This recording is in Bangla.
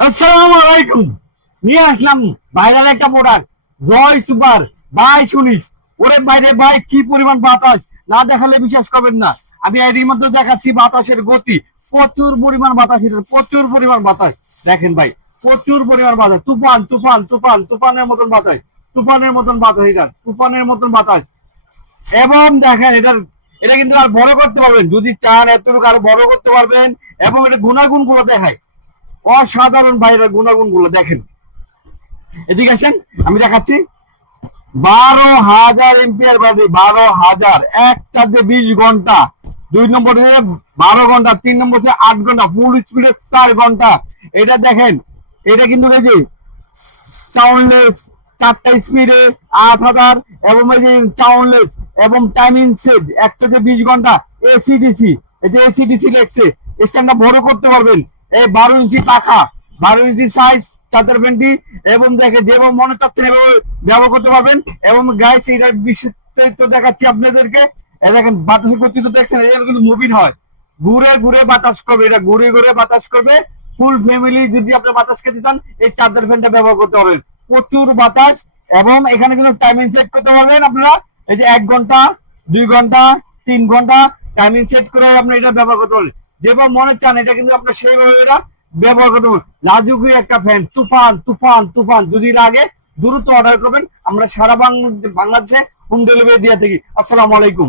আসসালামু আলাইকুম। নিয়ে আসলাম ভাইরাল একটা প্রোডাক্ট, জয় সুপার বাই শুনিস। ওরে বাইরে ভাই, কি পরিমাণ বাতাস, না দেখালে বিশ্বাস করবেন না। আমি এরই মধ্যে দেখাচ্ছি বাতাসের গতি। প্রচুর পরিমাণ বাতাস, এটা প্রচুর পরিমাণ বাতাস। দেখেন ভাই, প্রচুর পরিমাণ বাতাস, তুফান তুফান তুফান, তুফানের মতন বাতাস, তুফানের মতন বাতাস, এটা তুফানের মতন বাতাস। এবং দেখেন এটা কিন্তু আর বড় করতে পারবেন যদি চান, এতটুকু আরো বড় করতে পারবেন। এবং এটা গুণাগুণ গুলো দেখায়, অসাধারণ বাইরের গুণাগুণ গুলো দেখেন। এদিকে আসেন, আমি দেখাচ্ছি। 12,000 ব্যাটারি, 12,000, এক চার্জে 20 ঘন্টা। 2 নম্বরে 12 ঘন্টা, 3 নম্বরে 8 ঘন্টা, ফুল স্পিডে 4 ঘন্টা। এটা দেখেন, এটা কিন্তু এই যে সাউন্ডলেস, 4টা স্পিডে 8,000, এবং এই যে সাউন্ডলেস এবং টাইমিং সেট, এক চার্জে 20 ঘন্টা। এসিডিসি, এটা এসিডিসি লেখছে। স্ট্যান্ডটা বড় করতে পারবেন। এই 12 ইঞ্চি পাখা, 12 ইঞ্চি সাইজ চাদর প্যান্টি। এবং দেখে যেভাবে মনে চাচ্ছেন এভাবে ব্যবহার করতে পারবেন। এবং গাইস, এটার বিস্তারিত দেখাচ্ছি আপনাদেরকে। দেখেন বাতাসের গতি তো দেখছেন, এটা কিন্তু মুভিং হয়, ঘুরে ঘুরে বাতাস করবে, এটা ঘুরে ঘুরে বাতাস করবে। ফুল ফ্যামিলি যদি আপনি বাতাস খেতে চান, এই চাদর ফ্যানটা ব্যবহার করতে পারবেন। প্রচুর বাতাস। এবং এখানে কিন্তু টাইমিং সেট করতে পারবেন আপনারা। এই যে 1 ঘন্টা, 2 ঘন্টা, 3 ঘন্টা টাইমিং সেট করে আপনি এটা ব্যবহার করতে পারবেন। যেভাবে মনে চান এটা কিন্তু আপনার সেইভাবে এটা ব্যবহার করতে পারবেন। লাজুকি একটা ফ্যান, তুফান তুফান তুফান। যদি লাগে দ্রুত অর্ডার করবেন, আমরা সারা বাংলাদেশে হোম ডেলিভারি দিয়ে থাকি। আসসালামু আলাইকুম।